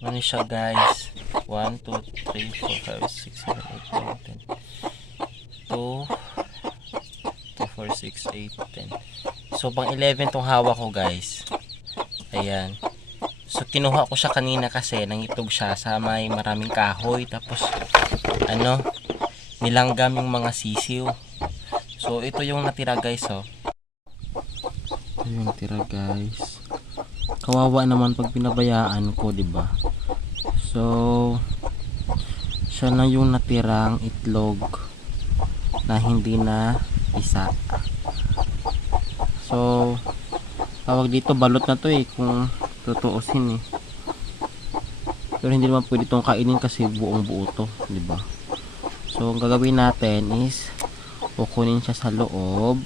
Ano siya guys? 1, 2, 3, 4, 5, 6, 7, 8, 9, 10. 2, 2, 4, 6, 8, 10. So pang 11 tong hawak ko guys. Ayan. So kinuha ko siya kanina kasi nangitog siya sa may maraming kahoy. Tapos ano, nilanggam yung mga sisiw. So ito yung natira guys oh. Ito yung natira guys. Kawawa naman pag pinabayaan ko, 'di ba? So siya na yung natirang itlog na hindi na isa. So tawag dito balot na to kung tutuusin Pero hindi naman pwede itong kainin kasi buong buo to, 'di ba? So ang gagawin natin is kukunin siya sa loob.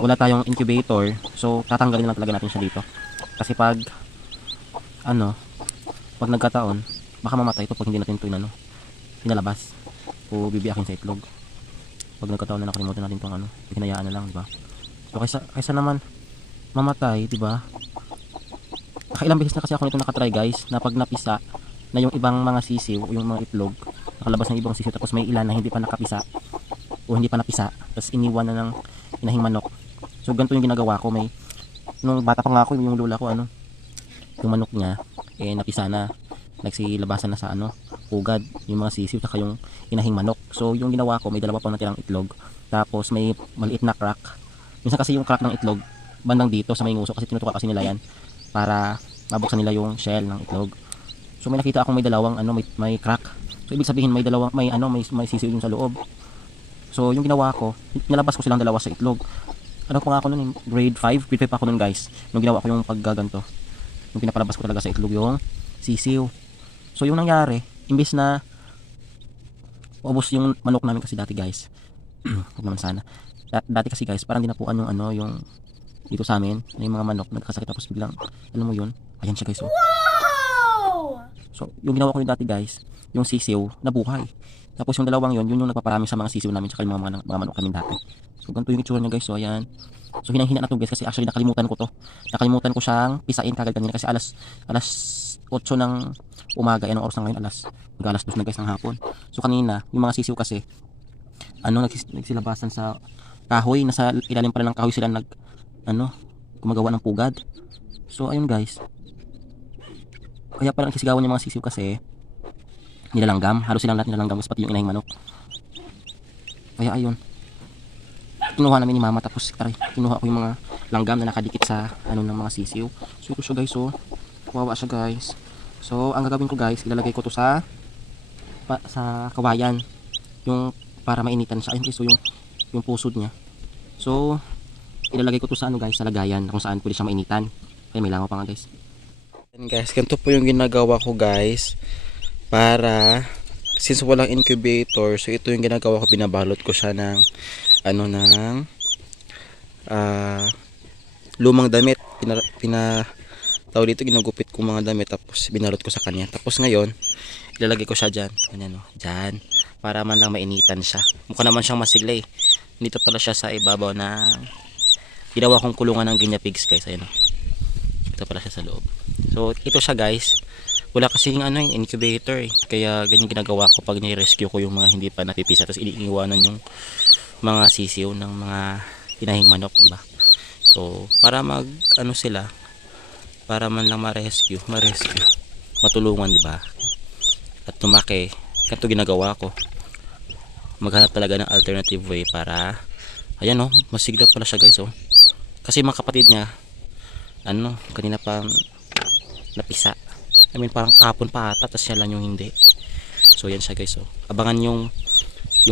Wala tayong incubator, so tatanggalin lang talaga natin siya dito. Kasi pag nagkataon, baka mamatay ito pag hindi natin ito pinalabas o bibiyakin sa itlog. Pag nagkataon na nakalimutan natin itong hinayaan na lang, di ba? So kaysa naman mamatay, di ba? Nakailang beses na kasi ako nito nakatry guys, na pag napisa na yung ibang mga sisiw o yung mga itlog, nakalabas ng ibang sisiw, tapos may ilan na hindi pa nakapisa o hindi pa napisa, tapos iniwan na ng inahing manok. So ganito yung ginagawa ko. Nung bata pa nga ako, yung lola ko yung manok niya napisa na, nagsilabasan na sa pugad yung mga sisiw saka yung inahing manok. So yung ginawa ko, may dalawa pang natirang itlog, tapos may maliit na crack. Minsan kasi yung crack ng itlog bandang dito sa may nguso, kasi tinutuka kasi nila yan para mabuksan nila yung shell ng itlog. So may nakita akong may dalawang may crack. So ibig sabihin may dalawang may sisiw yung sa loob. So yung ginawa ko, nilabas ko silang dalawa sa itlog. Ano pa nga ako noon, grade 5 pa ako noon guys, nung ginawa ko yung paggaganto, yung pinapalabas ko talaga sa itlog yung sisiw. So yung nangyari, imbis na ubos yung manok namin kasi dati guys, huwag naman sana, dati kasi guys parang dinapuan yung yung dito sa amin na yung mga manok nagkasakit, tapos biglang alam mo yun, ayan siya guys oh. Wow! So yung ginawa ko yung dati guys, yung sisiw nabuhay, tapos yung dalawang yun yung nagpaparami sa mga sisiw namin tsaka yung mga manok kami dati. So ganito yung itsura niya guys. So ayan. So hinang-hina na to guys kasi actually nakalimutan ko to. Nakalimutan ko siyang pisain kagad kanina kasi alas 8 ng umaga. Anong oras na ngayon? Alas 2 na guys ng hapon. So kanina yung mga sisiw kasi nagsilabasan sa kahoy, nasa ilalim pala ng kahoy sila gumagawa ng pugad. So ayun guys. Kaya pala nagsisigawan yung mga sisiw kasi nilalanggam. Halos silang lahat nilalanggam, pati yung inahing manok. Kaya ayun, kinuha namin ni mama, tapos kinuha ko yung mga langgam na nakadikit sa ng mga sisiw. So ito siya guys, so kawawa siya guys. So ang gagawin ko guys, ilalagay ko to sa kawayan, yung para mainitan siya. Ayun guys, so yung pusod niya. So ilalagay ko to sa guys, sa lagayan kung saan pwede siya mainitan. Ay may langaw pa nga guys. And guys, ganito po yung ginagawa ko guys, para since walang incubator, so ito yung ginagawa ko, binabalot ko siya ng lumang damit, tawag dito, ginugupit ko mga damit, tapos binalot ko sa kanya. Tapos ngayon ilalagay ko siya dyan, ganyan dyan, para man lang mainitan siya. Mukha naman siyang masigla dito pala siya sa ibabaw na ginawa kong kulungan ng guinea pigs guys. Ayun ito pala siya sa loob. So ito siya guys, wala kasi yung incubator kaya ganyan ginagawa ko pag ni-rescue ko yung mga hindi pa napipisa, tapos iniiwanan yung mga sisiw ng mga inahing manok, di ba? So para sila, para man lang ma-rescue, matulungan, di ba? At tumaki, ganito ginagawa ko. Maghanap talaga ng alternative way para ayan masigla pala siya guys oh. Kasi mga kapatid niya kanina pa napisa. I mean parang kahapon pa ata, tapos siya lang yung hindi. So yan siya guys oh. Abangan yung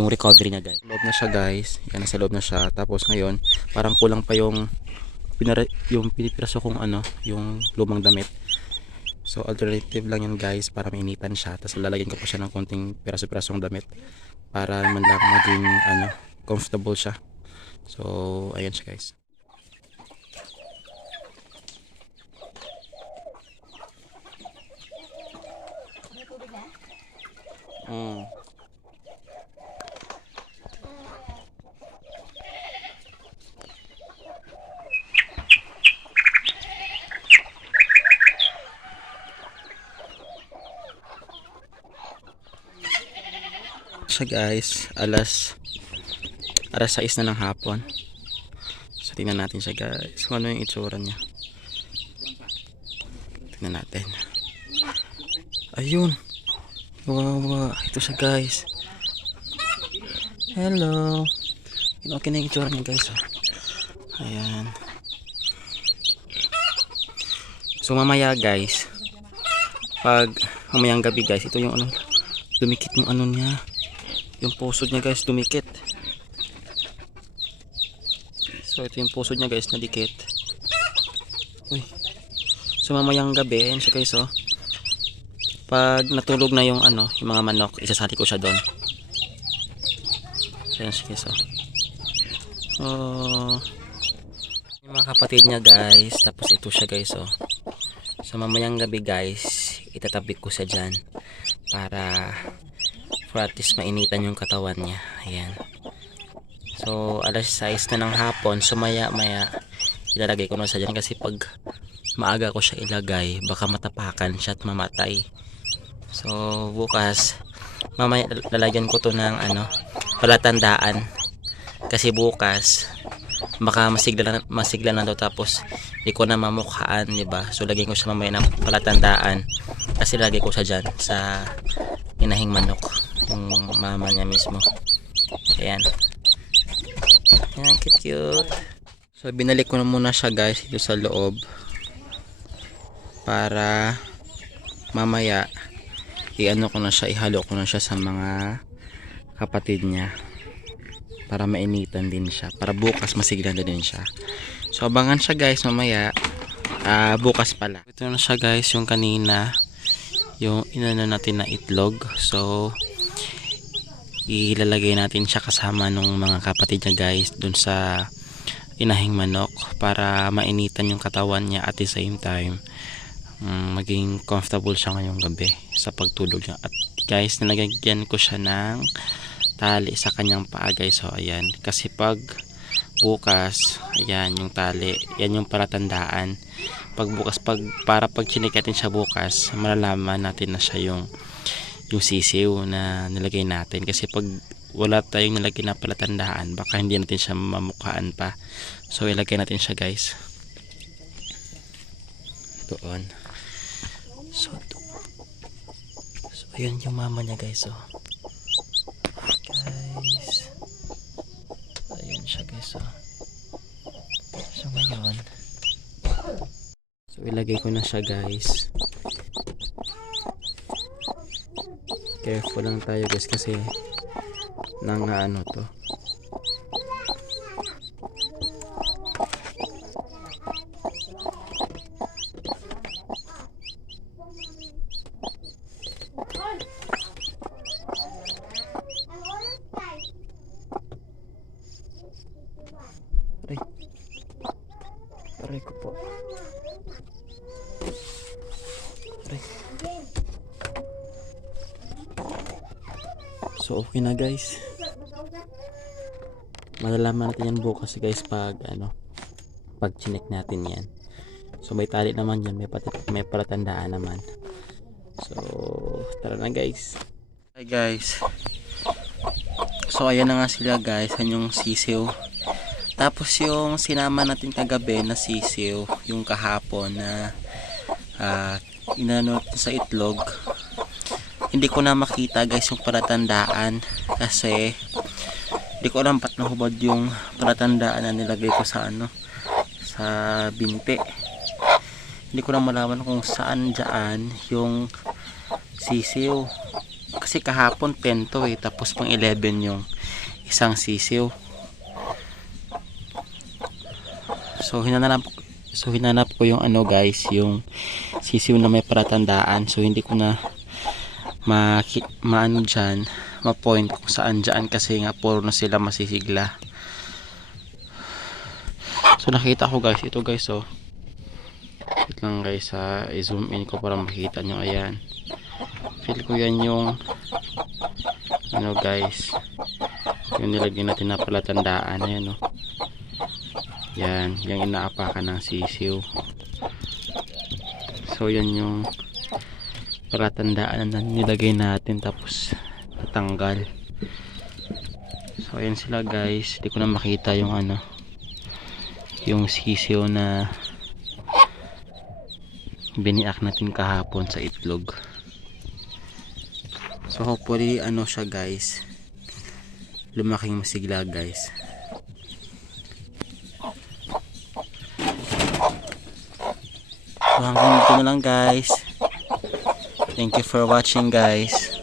recovery niya guys. Loob na siya guys. Yan, nasa loob na siya. Tapos ngayon parang kulang pa yung pinipiraso kong yung lumang damit. So alternative lang yan guys, para mainitan siya. Tapos lalagyan ko pa siya ng konting piraso-pirasong damit para man lang maging comfortable siya. So ayan siya guys. siya guys, alas 6 na ng hapon. So tingnan natin siya guys, kung ano yung itsura niya. Tingnan natin. Ayun, wow, ito siya guys. Hello. Okay na yung itsura niya guys. Ayan. So mamaya guys, pag mamayang gabi guys, ito yung ano, dumikit yung ano niya, yung pusod niya guys, dumikit. So ito yung pusod niya guys, nadikit. Uy. So mamayang gabi, ayan siya guys pag natulog na yung ano, yung mga manok, isasali ko siya doon. Ayan siya guys yung mga kapatid niya guys, tapos ito siya guys sa mamayang gabi guys, itatabi ko siya dyan para for at least mainitan yung katawan niya. Ayan. So alas 6 na ng hapon, so maya ilalagay ko na siya dyan kasi pag maaga ko siya ilagay baka matapakan siya at mamatay. So bukas mamaya lalagyan ko to ng ano, palatandaan kasi bukas baka masigla na daw tapos di ko na mamukhaan, diba? So lagyan ko siya mamaya ng palatandaan kasi lagay ko siya dyan sa inahing manok, yung mama niya mismo. Ayan, ayan, cute. So binalik ko na muna siya guys dito sa loob para mamaya iano ko na siya, ihalo ko na siya sa mga kapatid niya para mainitan din siya, para bukas masigla na din siya. So abangan siya guys mamaya, bukas pala. Ito na siya guys, yung kanina yung inano natin na itlog. So ilalagay natin siya kasama nung mga kapatid niya guys dun sa inahing manok para mainitan yung katawan niya at the same time maging comfortable siya ngayong gabi sa pagtulog niya. At guys, nilagyan ko siya ng tali sa kanyang paa guys. So ayan, kasi pag bukas, ayan yung tali, yan yung palatandaan. Pag bukas, para pag chinikatin siya bukas, malalaman natin na siya yung sisiw na nilagay natin. Kasi pag wala tayong nilagay na palatandaan, baka hindi natin siya mamukhaan pa. So ilagay natin siya guys doon. So ayan yung mama niya guys. Ayan siya guys. So ngayon, so ilagay ko na siya guys. Careful lang tayo guys kasi nang ano to. Aray ko po. Aray. So okay na guys. Malalaman natin yan bukas guys pag ano, pag chinek natin yan. So may tali naman yan, may palatandaan naman. So tara na guys. Hi guys. So ayan na nga sila guys, yan yung sisiw. Tapos yung sinama natin kagabi na sisiw, yung kahapon na inano sa itlog, hindi ko na makita guys yung palatandaan kasi hindi ko alam ba't nahubad yung palatandaan na nilagay ko sa ano, sa binti. Hindi ko na malaman kung saan dyan yung sisiw kasi kahapon 10 to tapos pang 11 yung isang sisiw. So hinanap ko yung ano guys, yung sisiw na may palatandaan. So hindi ko na maano dyan, ma-point kung saan dyan kasi nga puro na sila masisigla. So nakita ko guys, ito guys wait lang guys i-zoom in ko para makita nyo. Ayan, feel ko yan yung ano guys, yung nilagyan natin na palatandaan. Ayan yan, yung inaapakan ng sisiw. So yan yung palatandaan na nilagay natin tapos natanggal. So ayan sila guys, hindi ko na makita yung ano, yung sisiyo na biniak natin kahapon sa itlog. So hopefully ano siya guys, lumaking masigla guys. So hanggang dito na lang guys. Thank you for watching guys.